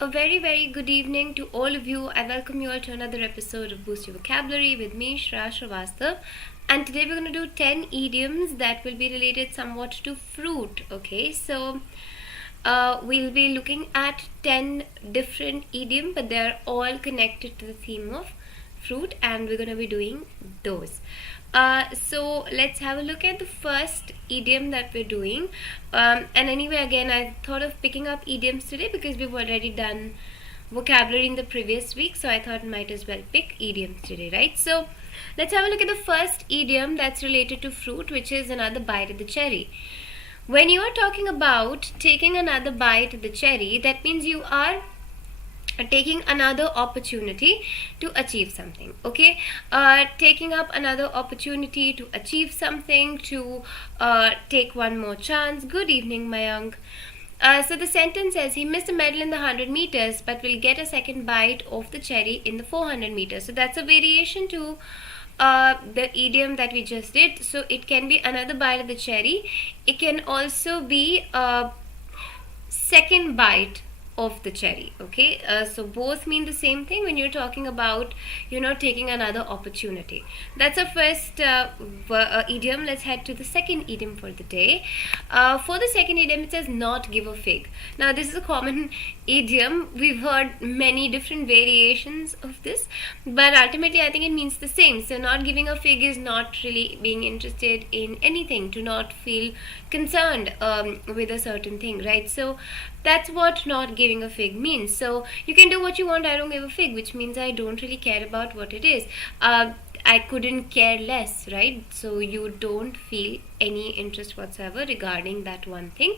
A very good evening to all of you. I welcome you all to another episode of Boost Your Vocabulary with me, Shreya Shrivastava. And today we're going to do 10 idioms that will be related somewhat to fruit. Okay, so we'll be looking at 10 different idioms, but they're all connected to the theme of fruit, and we're going to be doing those. So let's have a look at the first idiom that we're doing. And anyway, again, I thought of picking up idioms today because we've already done vocabulary in the previous week, so I thought might as well pick idioms today, right? So let's have a look at the first idiom that's related to fruit, which is another bite of the cherry. When you are talking about taking another bite of the cherry, that means you are taking another opportunity to achieve something. Okay, taking up another opportunity to achieve something, to take one more chance. Good evening, Mayank. So the sentence says he missed a medal in the 100 meters but will get a second bite of the cherry in the 400 meters. So that's a variation to the idiom that we just did. So it can be another bite of the cherry. It can also be a second bite of the cherry. Okay, so both mean the same thing when you're talking about, taking another opportunity. That's the first idiom. Let's head to the second idiom for the day. For the second idiom, it says not give a fig. Now this is a common idiom. We've heard many different variations of this, but ultimately I think it means the same. So not giving a fig is not really being interested in anything, to not feel concerned with a certain thing, right? So that's what not giving a fig means. So you can do what you want, I don't give a fig, which means I don't really care about what it is. I couldn't care less, right? So you don't feel any interest whatsoever regarding that one thing.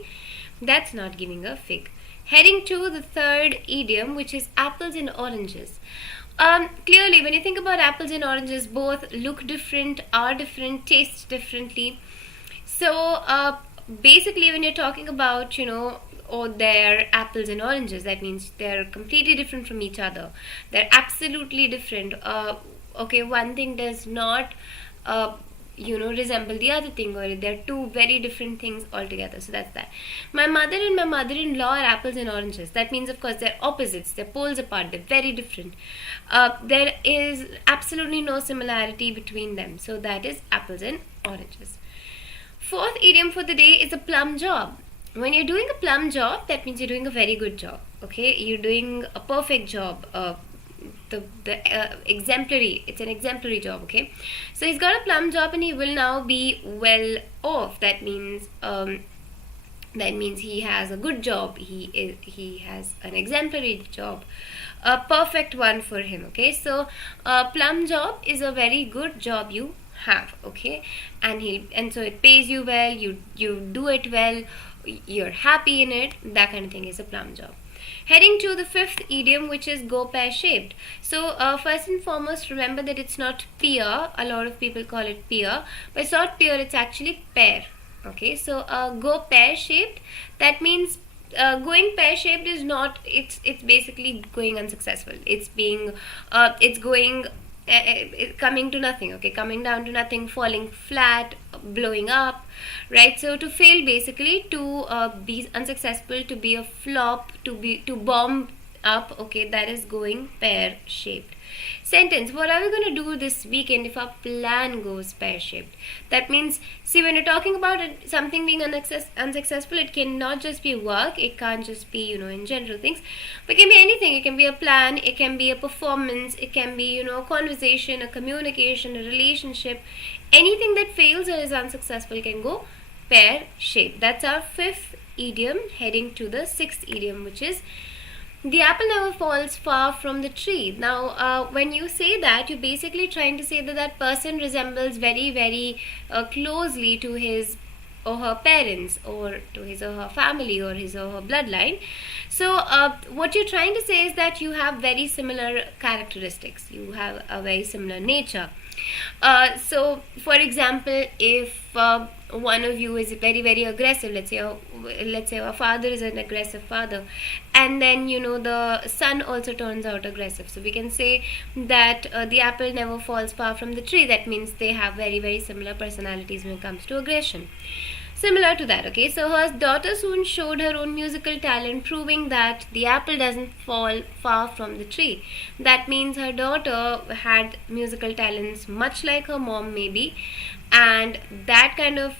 That's not giving a fig. Heading to the third idiom, which is apples and oranges. Clearly, when you think about apples and oranges, both look different, are different, taste differently. So basically, when you're talking about, or they're apples and oranges, that means they're completely different from each other. They're absolutely different. Okay, one thing does not resemble the other thing, or they're two very different things altogether. So that's that. My mother and my mother-in-law are apples and oranges. That means, of course, they're opposites, they're poles apart, they're very different. There is absolutely no similarity between them. So that is apples and oranges. Fourth idiom for the day is a plum job. When you're doing a plum job, that means you're doing a very good job. Okay, you're doing a perfect job. Exemplary. It's an exemplary job. Okay, so he's got a plum job and he will now be well off. That means he has a good job. He has an exemplary job, a perfect one for him. Okay, so plum job is a very good job you have. Okay, and so it pays you well. You do it well. You're happy in it. That kind of thing is a plum job. Heading to the fifth idiom, which is go pear shaped. So first and foremost, remember that it's not pear. A lot of people call it pear, but it's not pear, it's actually pear. Okay, so go pear shaped, that means going pear shaped is not, it's basically going unsuccessful. It's going coming to nothing. Okay, coming down to nothing, falling flat, blowing up, right? So to fail, basically, to be unsuccessful, to be a flop, to bomb up. Okay, that is going pear shaped. Sentence: what are we going to do this weekend if our plan goes pear shaped? That means, see, when you're talking about something being unsuccessful, it cannot just be work, it can't just be, in general things, but it can be anything. It can be a plan, it can be a performance, it can be, a conversation, a communication, a relationship. Anything that fails or is unsuccessful can go pear shaped. That's our fifth idiom. Heading to the sixth idiom, which is the apple never falls far from the tree. Now, when you say that, you're basically trying to say that person resembles very closely to his or her parents, or to his or her family, or his or her bloodline. So what you're trying to say is that you have very similar characteristics. You have a very similar nature. So for example, if one of you is very aggressive, let's say our father is an aggressive father, and then the son also turns out aggressive, so we can say that the apple never falls far from the tree. That means they have very similar personalities when it comes to aggression. Similar to that, okay? So her daughter soon showed her own musical talent, proving that the apple doesn't fall far from the tree. That means her daughter had musical talents much like her mom, maybe, and that kind of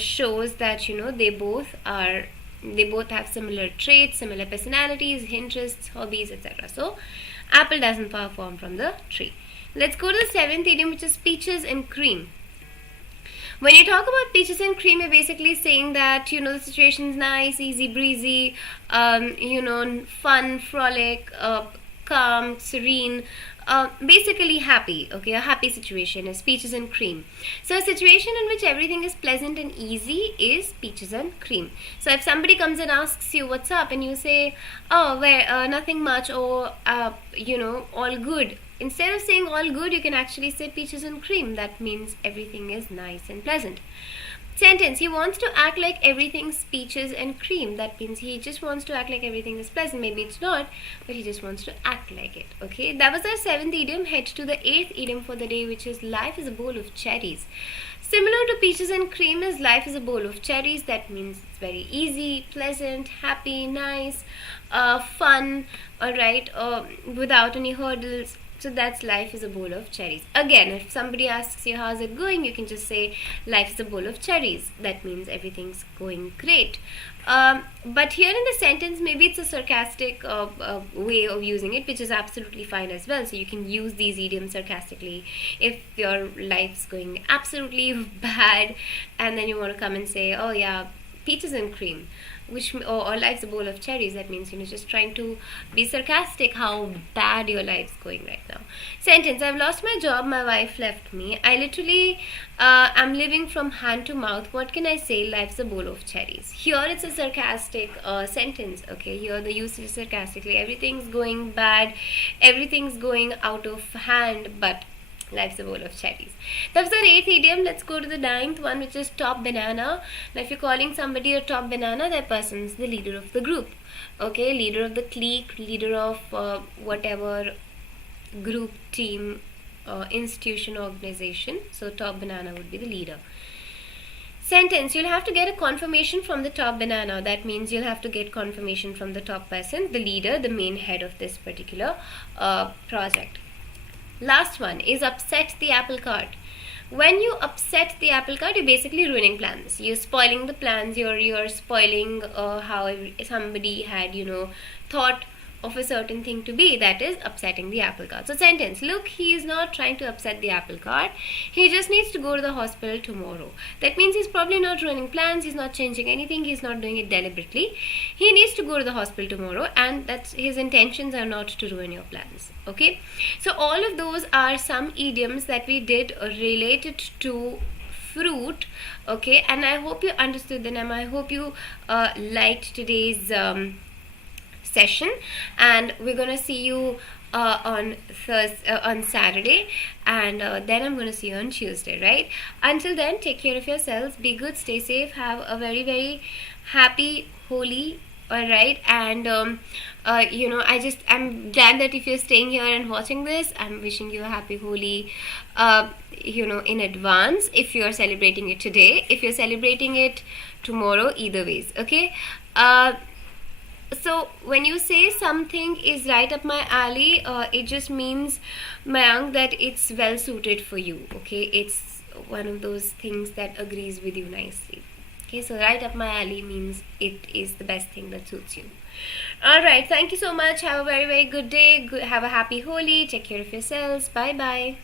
shows that, you know, they both have similar traits, similar personalities, interests, hobbies, etc. So apple doesn't fall far from the tree. Let's go to the seventh idiom, which is peaches and cream. When you talk about peaches and cream, you're basically saying that, you know, the situation's nice, easy breezy, you know, fun, frolic, calm, serene, basically happy, okay? A happy situation is peaches and cream. So a situation in which everything is pleasant and easy is peaches and cream. So if somebody comes and asks you what's up, and you say, oh, nothing much, or you know, all good. Instead of saying all good, you can actually say peaches and cream. That means everything is nice and pleasant. Sentence: he wants to act like everything's peaches and cream. That means he just wants to act like everything is pleasant. Maybe it's not, but he just wants to act like it. Okay, that was our seventh idiom. Head to the eighth idiom for the day, which is life is a bowl of cherries. Similar to peaches and cream is life is a bowl of cherries. That means it's very easy, pleasant, happy, nice, fun, alright, without any hurdles. So that's life is a bowl of cherries. Again, if somebody asks you how's it going, you can just say life is a bowl of cherries. That means everything's going great. But here in the sentence, maybe it's a sarcastic way of using it, which is absolutely fine as well. So you can use these idioms sarcastically if your life's going absolutely bad, and then you want to come and say, oh yeah, peaches and cream, or life's a bowl of cherries. That means, you know, just trying to be sarcastic how bad your life's going right now. Sentence: I've lost my job, my wife left me, I literally am living from hand to mouth. What can I say? Life's a bowl of cherries. Here it's a sarcastic sentence, okay? Here the usage is sarcastically. Everything's going bad, everything's going out of hand, but life's a bowl of cherries. That was our eighth idiom. Let's go to the ninth one, which is top banana. Now if you're calling somebody a top banana, that person's the leader of the group, okay? Leader of the clique, leader of whatever group, team, institution, organization. So top banana would be the leader. Sentence: you'll have to get a confirmation from the top banana. That means you'll have to get confirmation from the top person, the leader, the main head of this particular project. Last one is upset the apple cart. When you upset the apple cart, you're basically ruining plans. You're spoiling the plans. You're spoiling how somebody had, you know, thought of a certain thing to be. That is upsetting the apple cart. So sentence: look, he is not trying to upset the apple cart. He just needs to go to the hospital tomorrow. That means he's probably not ruining plans. He's not changing anything. He's not doing it deliberately. He needs to go to the hospital tomorrow, and that's his intentions are not to ruin your plans. Okay, so all of those are some idioms that we did related to fruit, okay? And I hope you understood them, and I hope you liked today's session, and we're gonna see you on Saturday, and then I'm gonna see you on Tuesday, right? Until then, take care of yourselves, be good, stay safe, have a very, very happy Holi, alright? And you know, I'm glad that if you're staying here and watching this, I'm wishing you a happy Holi, you know, in advance if you're celebrating it today. If you're celebrating it tomorrow, either ways, okay? So when you say something is right up my alley, it just means, Mayank, that it's well suited for you, okay? It's one of those things that agrees with you nicely. Okay, so right up my alley means it is the best thing that suits you. Alright, thank you so much. Have a very, very good day. Have a happy Holi. Take care of yourselves. Bye-bye.